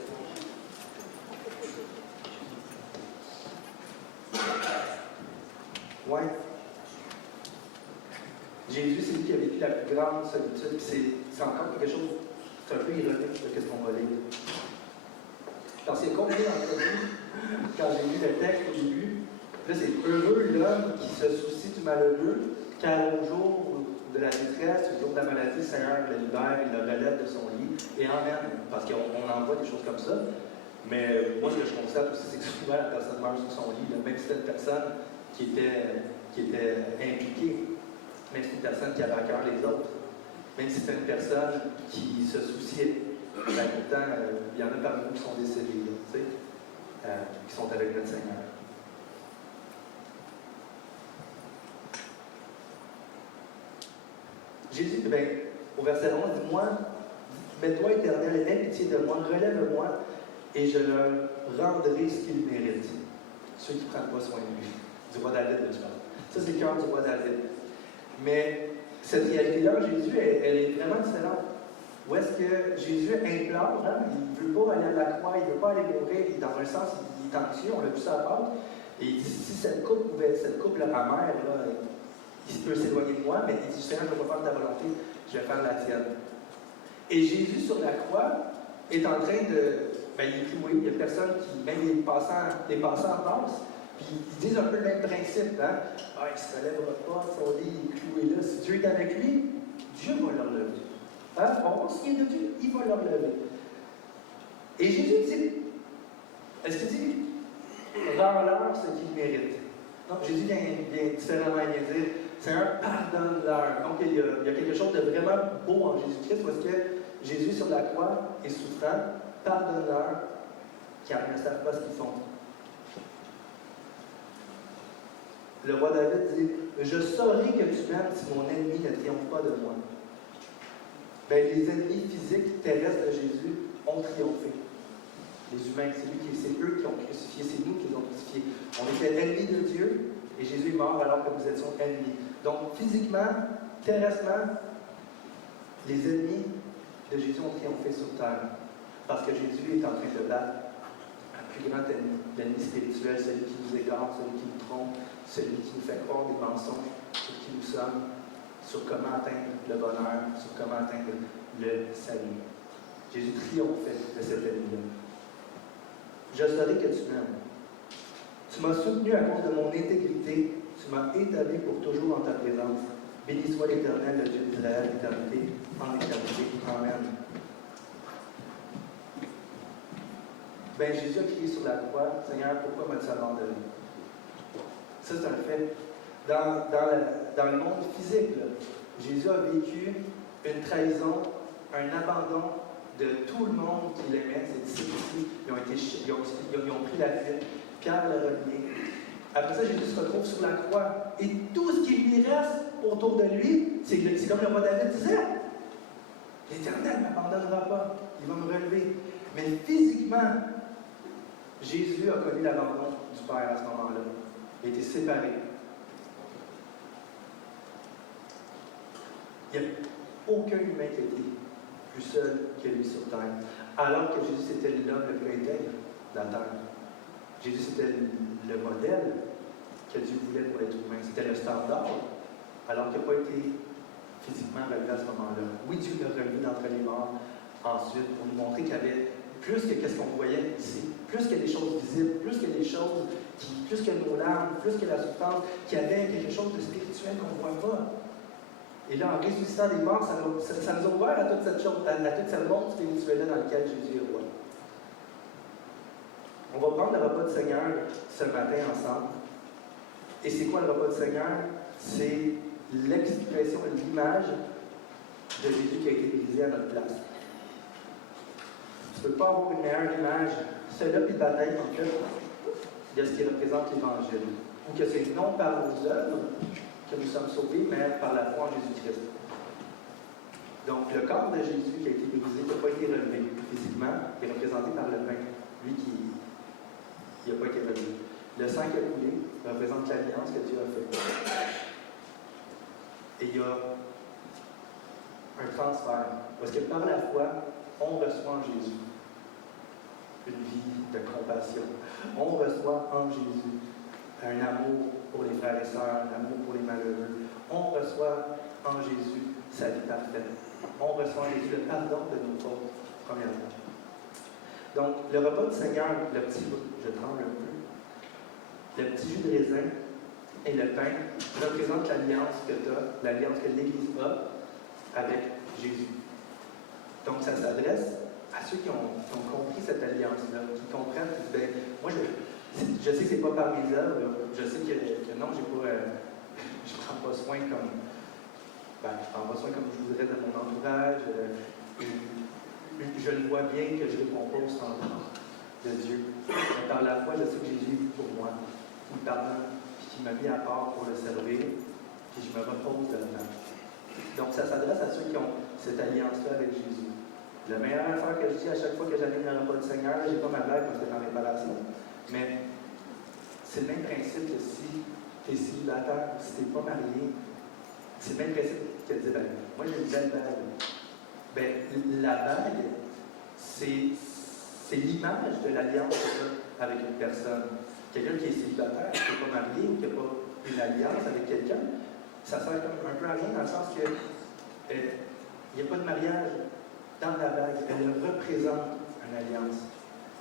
Ouais. Jésus, c'est lui qui a vécu la plus grande solitude. C'est encore quelque chose, c'est un peu ironique de ce qu'on va lire. Parce qu'il y a combien d'entre vous, quand j'ai lu le texte au début, là c'est heureux l'homme qui se soucie du malheureux, car au jour de la détresse, au jour de la maladie, le Seigneur le libère, il le relève de son lit et emmène, parce qu'on en voit des choses comme ça. Mais moi, ce que je constate aussi, c'est que souvent la personne meurt sur son lit, même si c'était une personne qui était impliquée, même si c'était une personne qui avait à cœur les autres, même si c'était une personne qui se souciait. Ben, pourtant, il y en a parmi nous qui sont décédés, là, qui sont avec notre Seigneur. Jésus, au verset 11, dit, moi, mais toi, Éternel, aie pitié de moi, relève-moi, et je leur rendrai ce qu'ils méritent. Ceux qui ne prennent pas soin de lui. Du roi David, je parle. Ça, c'est le cœur du roi David. Mais cette réalité-là, Jésus, elle est vraiment différente. Où est-ce que Jésus implore, il ne veut pas aller à la croix, il ne veut pas aller mourir, dans un sens, il est anxieux, on l'a vu ça à Pâques. Et il dit, si cette coupe-là amère, là, il peut s'éloigner de moi, mais il dit, Seigneur, je ne vais pas faire ta volonté, je vais faire la tienne. Et Jésus, sur la croix, est en train de... Ben, il est cloué, il n'y a personne qui... Même les passants passent, puis ils disent un peu le même principe, hein? Ah, il ne se relèvera pas, son lit il est cloué là. Si Dieu est avec lui, Dieu va le relever. Hein? On se souvient de Dieu, il va le relever. Et Jésus dit, est-ce qu'il dit, rends-leur ce qu'ils méritent? Non, Jésus vient différemment, il vient dire, Seigneur, pardonne-leur. Donc, il y a quelque chose de vraiment beau en Jésus-Christ, parce que Jésus, sur la croix, est souffrant, pardonne-leur, car ils ne savent pas ce qu'ils font. Le roi David dit, je saurai que tu m'aimes si mon ennemi ne triomphe pas de moi. Bien, les ennemis physiques terrestres de Jésus ont triomphé. Les humains, c'est eux qui ont crucifié, c'est nous qui les ont crucifiés. On était ennemis de Dieu, et Jésus est mort alors que nous étions ennemis. Donc, physiquement, terresтрement, les ennemis de Jésus ont triomphé sur terre. Parce que Jésus est en train de battre un plus grand ennemi, l'ennemi spirituel, celui qui nous égare, celui qui nous trompe, celui qui nous fait croire des mensonges sur qui nous sommes, sur comment atteindre le bonheur, sur comment atteindre le salut. Jésus triomphait de cet ennemi-là. Je saurai que tu m'aimes. Tu m'as soutenu à cause de mon intégrité. Tu m'as établi pour toujours en ta présence. Béni soit l'Éternel, le Dieu d'Israël, d'éternité en éternité. Amen. Ben, Jésus a crié sur la croix, Seigneur, pourquoi m'as-tu abandonné? Ça, c'est un fait. Dans le monde physique, là, Jésus a vécu une trahison, un abandon de tout le monde qui l'aimait, ses disciples aussi, ils ont pris la fuite. Pierre l'a renié. Après ça, Jésus se retrouve sur la croix. Et tout ce qui lui reste autour de lui, c'est comme le roi David disait, l'Éternel ne m'abandonnera pas, il va me relever. Mais physiquement, Jésus a connu l'abandon du Père à ce moment-là. Il a été séparé. Il n'y a aucun humain qui a été plus seul que lui sur terre. Alors que Jésus, c'était l'homme le plus intègre de la terre. Jésus, c'était le modèle que Dieu voulait pour l'être humain. C'était le standard, alors qu'il n'a pas été physiquement relevé à ce moment-là. Oui, Dieu l'a relevé d'entre les morts ensuite pour nous montrer qu'il y avait plus que ce qu'on voyait ici, plus que les choses visibles, plus que les choses plus que nos larmes, plus que la souffrance, qu'il y avait quelque chose de spirituel qu'on ne voit pas. Et là, en ressuscitant des morts, ça nous a ouvert à toute cette chose, à toute cette monde spirituelle dans lequel Jésus est roi. On va prendre le repas du Seigneur ce matin ensemble. Et c'est quoi le repas du Seigneur? C'est l'expression, l'image de Jésus qui a été brisé à notre place. Tu ne peux pas avoir une meilleure image. Cela puis le baptême, en fait, de ce qui représente l'Évangile. Ou que c'est non par nos œuvres que nous sommes sauvés, mais par la foi en Jésus-Christ. Donc, le corps de Jésus qui a été brisé, qui n'a pas été relevé physiquement, est représenté par le pain. Lui qui n'a pas été relevé. Le sang qui a coulé représente l'alliance que Dieu a faite. Et il y a un transfert. Parce que par la foi, on reçoit en Jésus une vie de compassion. On reçoit en Jésus un amour pour les frères et sœurs, un amour pour les malheureux. On reçoit en Jésus sa vie parfaite. On reçoit en Jésus le pardon de nos fautes, premièrement. Donc, le repas du Seigneur, le petit, je tremble un peu, le petit jus de raisin et le pain représentent l'alliance que tu as, l'alliance que l'Église a avec Jésus. Donc, ça s'adresse à ceux qui ont compris cette alliance-là, qui comprennent, qui disent, ben, moi, je sais que c'est pas par mes œuvres, je sais que non, je prends pas soin comme, je prends pas soin comme je voudrais de mon entourage, je le vois bien que je ne réponds pas au standard de Dieu. Mais par la foi, je sais que Jésus est pour moi, qui me pardonne, qui m'a mis à part pour le servir, puis je me repose dedans. Donc, ça s'adresse à ceux qui ont cette alliance-là avec Jésus. La meilleure affaire que je dis à chaque fois que j'anime le repas du Seigneur, je n'ai pas ma blague parce que c'est en réparation, mais c'est le même principe que si tu es célibataire, si tu n'es pas marié, c'est le même principe que de dire, moi j'ai une belle bague. La bague, c'est l'image de l'alliance avec une personne. Quelqu'un qui est célibataire, qui n'est pas marié ou qui n'a pas une alliance avec quelqu'un, ça sert comme un peu à rien dans le sens que il n'y a pas de mariage dans la bague. Elle représente une alliance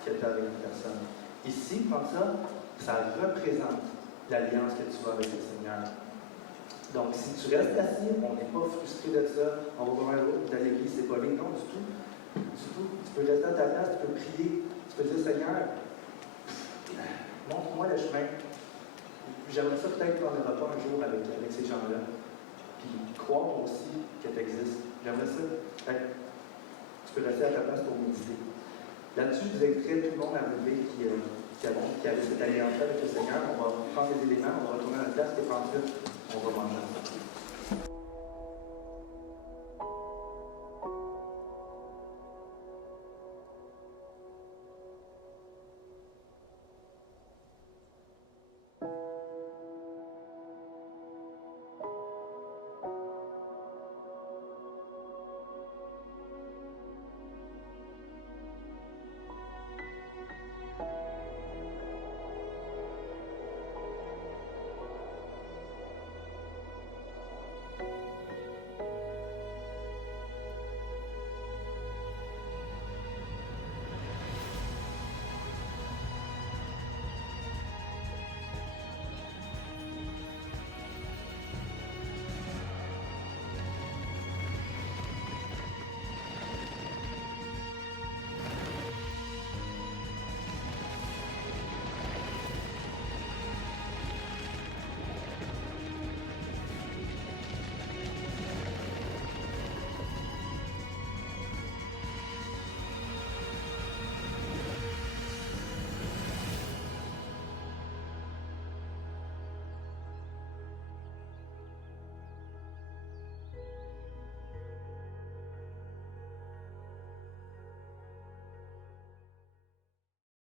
que tu as avec une personne. Ici, comme ça représente l'alliance que tu as avec le Seigneur. Donc, si tu restes assis, on n'est pas frustré de ça, on va voir un autre dans l'église, c'est pas libre, non, du tout. Du tout. Tu peux rester à ta place, tu peux prier, tu peux dire Seigneur, montre-moi le chemin. J'aimerais ça peut-être prendre un repas un jour avec ces gens-là. Puis croire aussi que tu existes. J'aimerais ça. Tu peux rester à ta place pour méditer. Là-dessus, je vous inviterai tout le monde à lever qui avait cette alliance avec le Seigneur. On va prendre les éléments, on va retourner à la place et puis ensuite, on va manger.